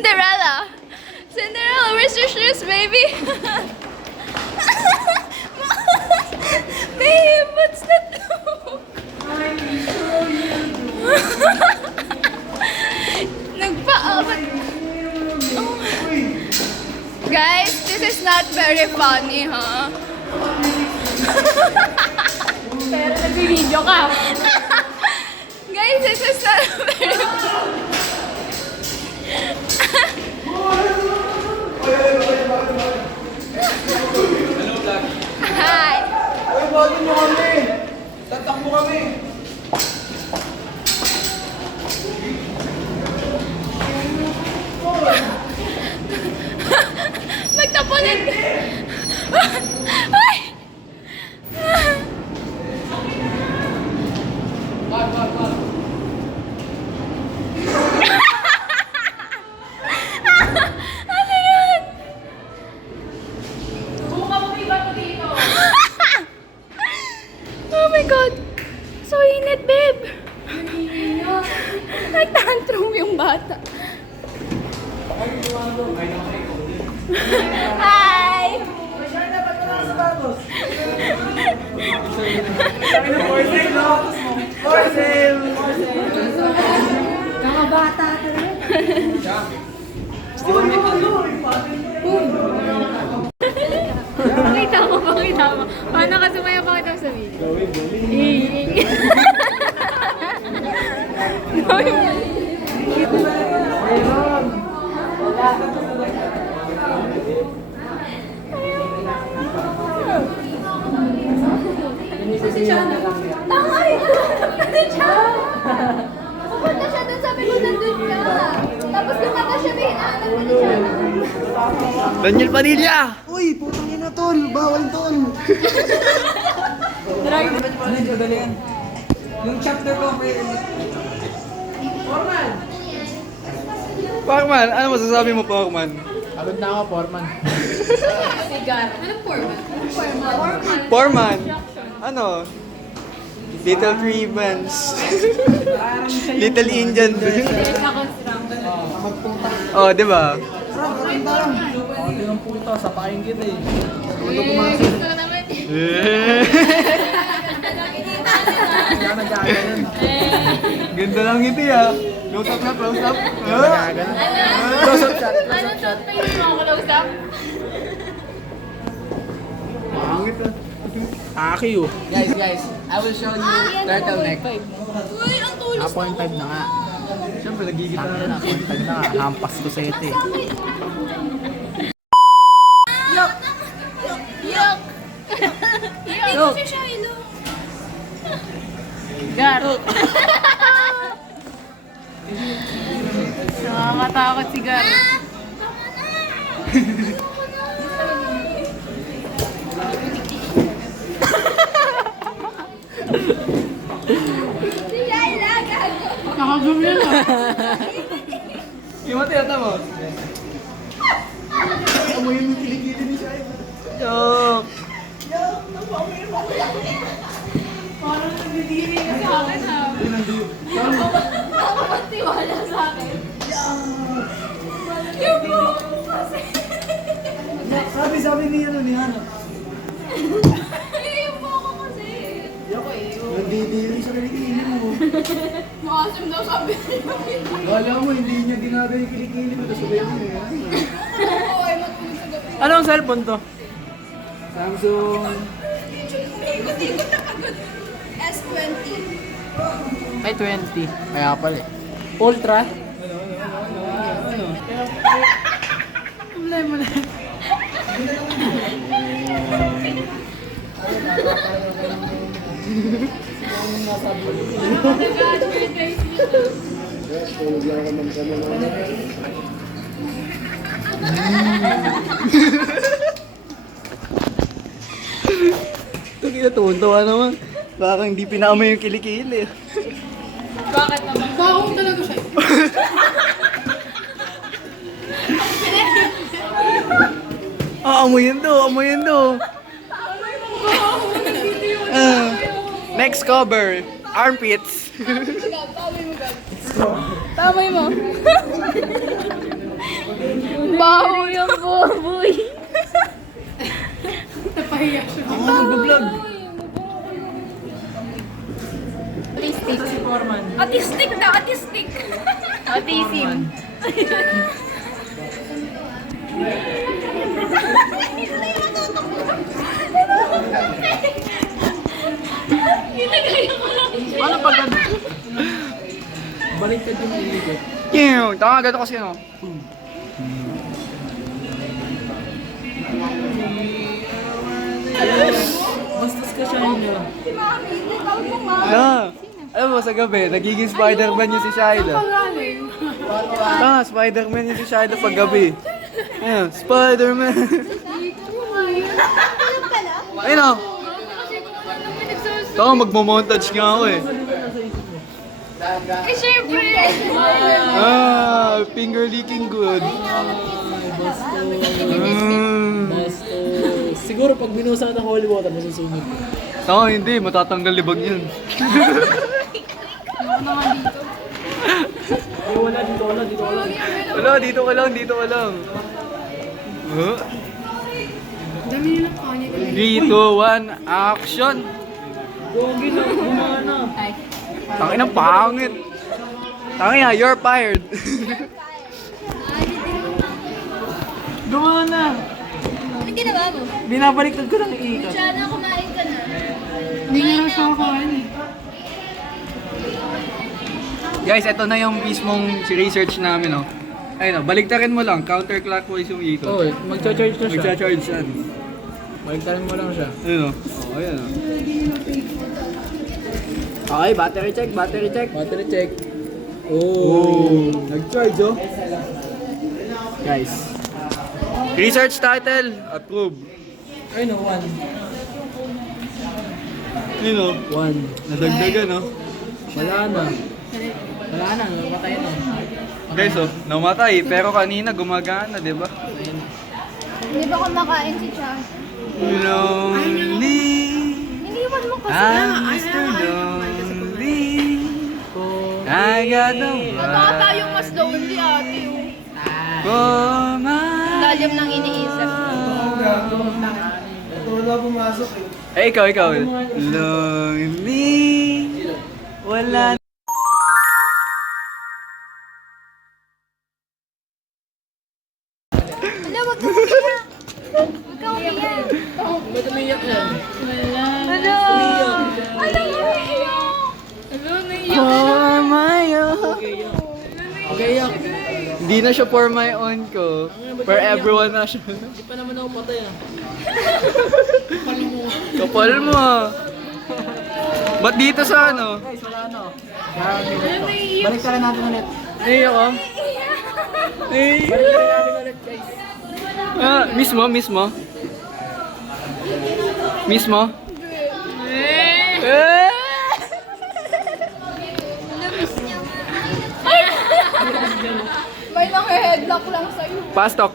Cinderella! Cinderella, where's your shoes, baby? Babe, what's that? Nagpaabot. Oh. Guys, this is not very funny, huh? Pero nag-video ka. Guys, this is not very funny. Hi! Uy, bago nyo kami! Tatakbo kami! Magtapunin! Ay! Ano yan? Buka mo may bato dito. Oh my God! So init, babe! Nagtantrum yung bata. Hi! For sale! Kakabata ka rin. Pakita mo, pakita mo. Paano ka sumaya, pakita mo sa video? Tama yun! Kasi siya! Pupunta siya dun, sabi ko nandun ka. Tapos kumata siya, may inaanap ko na siya. Daniel Padilla! Uy, putang ina tol! Bawal tol! Ano yung galing? Yung chapter ko may... Parkman! Ano masasabi mo, Parkman? Pagod na ako, Foreman. Sigar. Anong format? Format. Foreman! Ano? Little three bands. Little Indian. Oh, di ba? Yung puto, sa paking kita eh. Gusto ko naman. Kaya nagkakaroon. Ganda lang ito ah. Close up na, close up. Nagkakaroon. Close up shot. Anong shot na yun mo ako close up? Pangit ah. Aki oh. Guys, I will show you turtleneck. Uy, ang tulos Ah, point 5 na nga. Siyempre, nagigita Tangin na, point 5 na nga. Hampas ko sa ito eh. Yuck! Yuck! Hindi kasi siya ilo. Gar. Nakakatakot si Gar. Siya ilagag. Nakagum yan ah. Yung mati ata mo. Amoy yung kilikili ni siya. Yok! Parang nagdidiri ka sa akin ah. Nakakapagtiwala sa akin. Yung buhok mo kasi. Sabi ni ano ni Hana. Yung buhok ko kasi. Nandidiri sa kilikili mo. Maasim daw sabi niya. Kala mo, hindi niya ginagay yung kilikili mo. Tapos sabi mo eh. Oo, ay matulog sa gabi. Anong cellphone to? Samsung. Ikot-ikot na pagod. S20. Ay, 20. Kaya pala eh. Ultra? Problema na. Ito kinatuwa naman. Baka hindi pinaamoy yung kilikili. Bakit naman? Bakong talaga siya. Amoyin to, amoyin to. Next cover, armpits. Tamay mo. Baboy. Napahiya siya. Ako mag-vlog. Autistic. Si Foreman. Autistic na, autistic. Autism. Paano pag baliktad yung ilikot? Tama, ganito kasi ano. Bastos ka siya yun. Alam mo, sa gabi, nagiging Spider-Man yung si Shyla. Spider-Man yung si Shyla pag gabi. Ayan, Spider-Man. Ayun o. Tama, magmamontage nga ako eh. Eh, syempre. Finger licking good. Bastos. Siguro pag binusa ng holy water, masusunog. Tama, hindi. Matatanggal libag yun. Wala dito, wala dito, wala. Wala, dito ka lang, dito ka lang. Dami nilang kanya. 3, 2, 1, action! Gogi na, gumana. Tangin ang pangit. Tangin na, you're fired. Gumana. Anong ginawa mo? Binabaliktad ko lang iikot. Sana kumain ka na. Hindi nga lang siya kakain eh. Guys, ito na yung mismong research namin, oh. Ayun, oh, baliktarin mo lang, counterclockwise yung ikot. Oo, magcha-charge na siya. Magcha-charge yan. Baliktarin mo lang siya. Ayun, oh. Oh, ayun, oh. Okay, battery check, battery check. Battery check. Oh, nag-charge, oh. Guys. Research title, approve. Ay no, 1. Ayun, oh. 1. Nadagdagan, oh. Wala na. Wala na, namatay na. Guys, oh, namatay, pero kanina gumagana, di ba? Hindi ba kumakain si Chan? Lonely. Iniwan mo kasi. I'm Mr. Lonely. I got no Baka tayong mas lonely ate. for my... Lalim ng iniisip. Ikaw. Lonely. Wala. Hala, wag kang umiyak. Wag kang umiyak. Ba't umiyak yan? Hala. Hala, umiyak. Hala, umiyak. For my own. Okay, yak. Hindi na siya for my own ko. For everyone na siya. Hindi pa naman ako patay ah. Kapal mo ah. Ba't dito sa ano? Guys, wala na. Baliktarin natin ulit. Naiyak ako. Baliktarin natin ulit, guys. Mismo? Mismo? Namiss niya nga. May naka-headlock lang sa'yo. Pastok.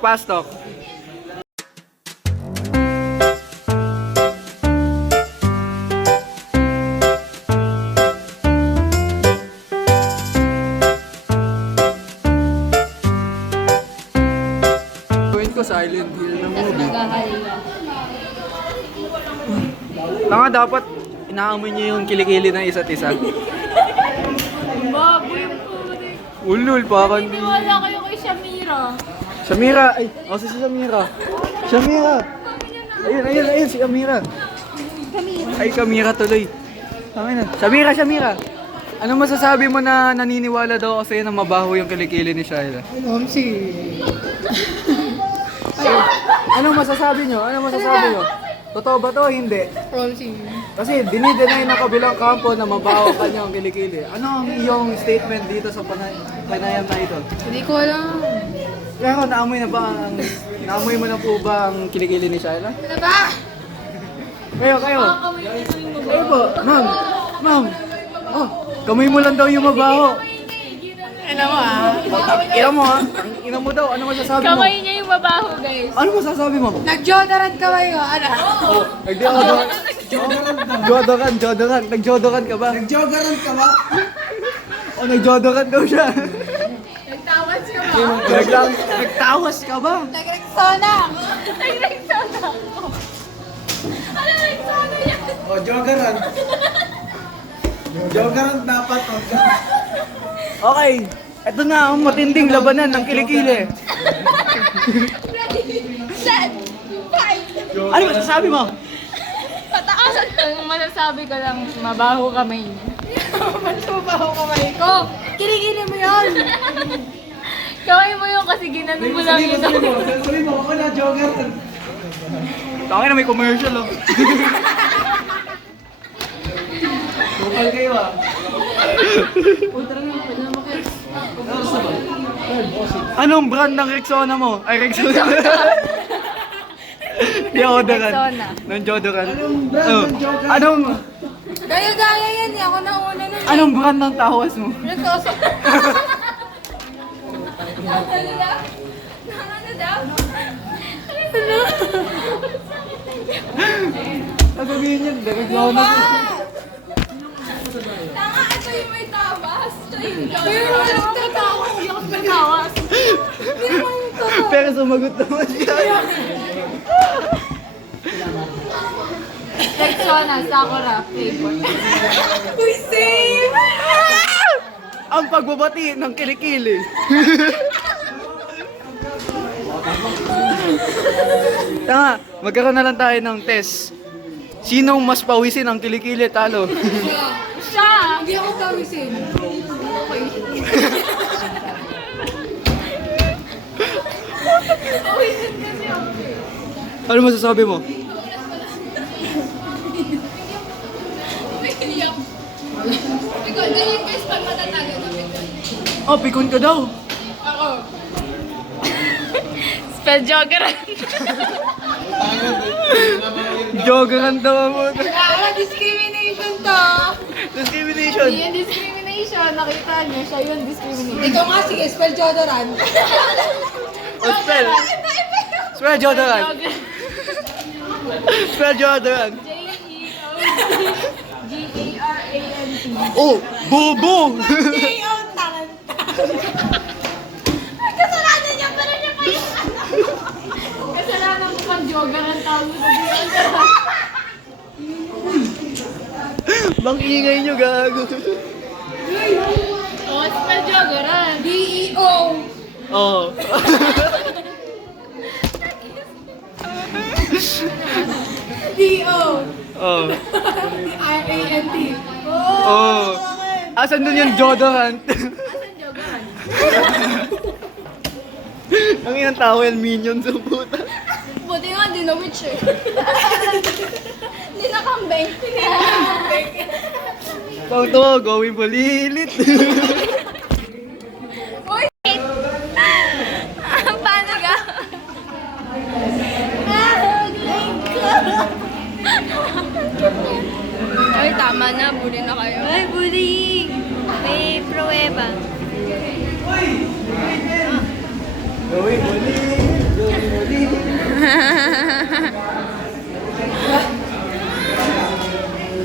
Gawin ko Silent Hill na movie. Tanga, dapat inaamoy niyo yung kilikili ng isa't isa. Baboy yung puri. Ulul, parang di... Wala kayo kay Shamira. Shamira! Ay, si Shamira. Shamira! Ayun, si Amira. Ay, Kamira tuloy. Tama na. Shamira! Ano masasabi mo na naniniwala daw kasi na mabaho yung kilikili ni Shyla? Anong masasabi nyo? Totoo ba to o hindi? Kasi dinidenay ng kabilang kampo na mabaho ang kanyang kilikili. Ano ang iyong statement dito sa panayam na ito? Hindi ko alam. Pero naamoy mo na po ba ang kilikili ni Shyla? Ano ba? Kayo po, ma'am. Oh, kamay mo lang daw yung mabaho. Ano mo ah? Ina mo daw, ano masasabi mo? Kamay niya yung mabaho, guys. Ano masasabi mo? Nag-jodaran ka ba yun? Ano? Nag-jodoran. Nag-jodoran ka ba? Nag-jodoran ka ba? Oh, nag-jodoran daw siya. Nagtawas ka ba? Nagtawas ka ba? Nag-rex Rexona! Nag-Rexona ako. Ano Rexona yan? Oh, jogaran. Jogaran dapat. Okay. Ito na ang matinding labanan ng kilikili. Ready, set, fight! Ano masasabi mo? Pataasan ko. Yung masasabi ko lang, mabaho kamay niya. Mabaho kamay ko. Kilikili mo yun. Kamay mo yun kasi ginanon mo lang yun. Sabi mo, ako na jogaran. Tangin na may commercial oh. Bukal kayo ah. Anong brand ng Rexona mo? Ay, Rexona. Deodorant. Rexona. Ng deodorant. Anong brand ng deodorant? Anong, Gaya-gaya yan eh. Ako nauna nun eh. anong brand ng tawas mo? Rexona. Ano daw? Ano daw? Ano? Sasabihin niyan, Rexona. Tanga, ito yung may tawas. Pero walang tatawa. Hindi ako may tawas. Hindi naman yung tatawa. Pero sumagot naman siya. Rexona, Sakura, flavor. Uy, same! Ang pagbabati ng kilikili. Tanga, magkaroon na lang tayo ng test. Sinong mas pawisin ang kilikili talo? Siya! Hindi ako tawisin. Ano masasabi mo? Ikaw, ganyan guys, pag matatago na pikon. Oh, pikon ka daw. Ako. Spell jogger. Jogaran daw mo. Discrimination to. Discrimination. Hindi yan discrimination. Nakita niyo, siya yun discrimination. Ikaw nga, sige, spell Jodoran. Oh, spell. Spell Jodaran. Spell Jodaran. J-E-O-G-A-R-A-N-T. Oh, bobo. Kasalanan niya, pero siya pa yun. Kasalanan mo pang jogger ang tawag sa jogger. Bang ingay nyo, gago. Oh, spell jogger ah. D-E-O. Oh. D-O. Oh. R-A-N-T. Oh. Asan dun yung deodorant? Ang inang tao yan, minion sa puta. Buti nga, di na witch eh. Hindi na kambing. Tawag-tawa, gawin palilit. Uy! Paano ka? Ay, tama na. Bully na kayo. Ay, bullying! May pruweba. Gawin palilit. Gawin palilit.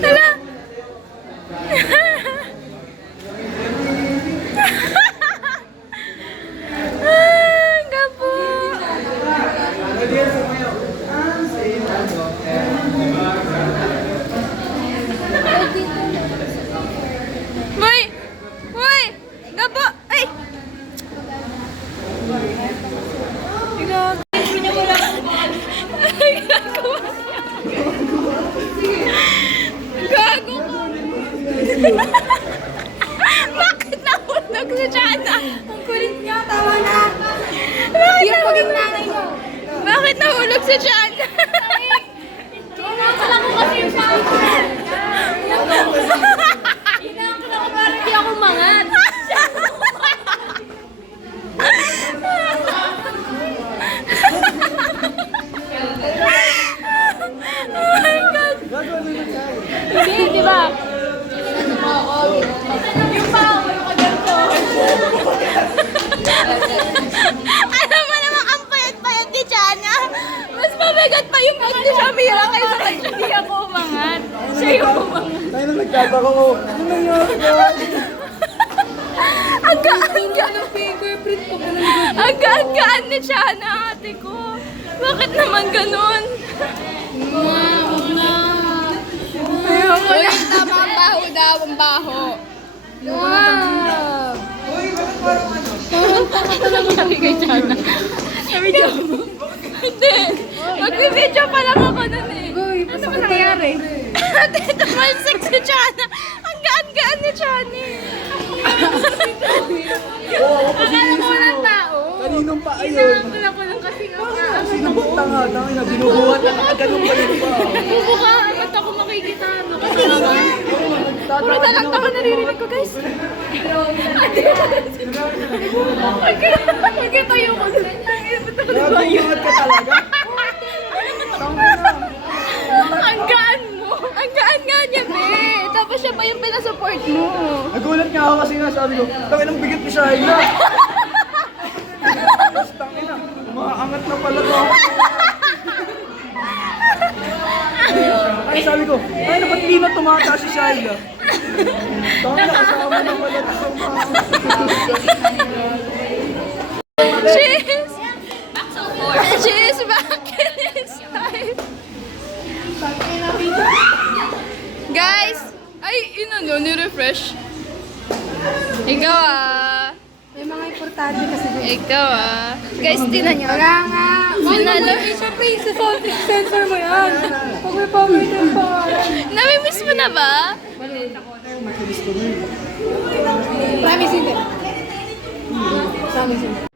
Hala! Gapo! Uy! Uy! Gapo! Ay! Gago ko! Bakit nahulog si Chana? Ang kulit niya, tawa na. Bakit Yung paging nanay mo. Bakit nahulog si Chana? Inakala ko kasi yung sa akin. Inakala ko parang hindi ako mangat. Oh my God! Hindi, di ba? Yung parang yung kaganto. Alam mo naman, ang payat-payat ni Chana. Mas mabigat pa yung pag ni Shamira kaysa kay hindi ako umangat. Siya yung umangat. Tayo na nagtataka ko. Ano nangyari ka? Ang gaan-gaan. Ang fingerprint ko pa lang. Ang gaan-gaan ni Chana, ate ko. Bakit naman ganun? Huwag na. Ayoko na. Tama ang baho daw, ang baho. Wow! Sabi kay Chana. Sabi niya. Hindi. Magbibideo pa lang ako nun eh. Ano ba nangyari? Ate, tumalsik si Chana. Ang gaan-gaan ni Chana eh. Akala ko walang tao. Kaninong pa ayun? Akala ko lang kasi nga. Sinabot tanga, tanga na, binubuhat na nakaganon pa rin pa. Bubuka, ba't ako makikita? Kasi naman. Puro talang ako naririnig ko, guys. Magkitayo ko. Nabubuhat ka talaga? Ang gaan mo. Ang gaan nga niya, be. Tapos siya pa yung pinasupport mo. Nagulat nga ako kasi nga sabi ko, tangin ang bigat ni Shaila. Tapos tangin na, umaangat na pala ko. Ay sabi ko, ay na ba't di na tumataas si Shaila? Tangin na, kasama na pala ko sa Cheese! Cheese back in his time. Guys! Ay, ni-refresh. Ikaw ah. May mga importante kasi doon. Ikaw ah. Guys, tinan niyo. Wala nga. Sinalo. Siyempre, sensor mo yan. Pag may pamit yung pangalan. Nami-miss mo na ba? Promise hindi. Promise hindi.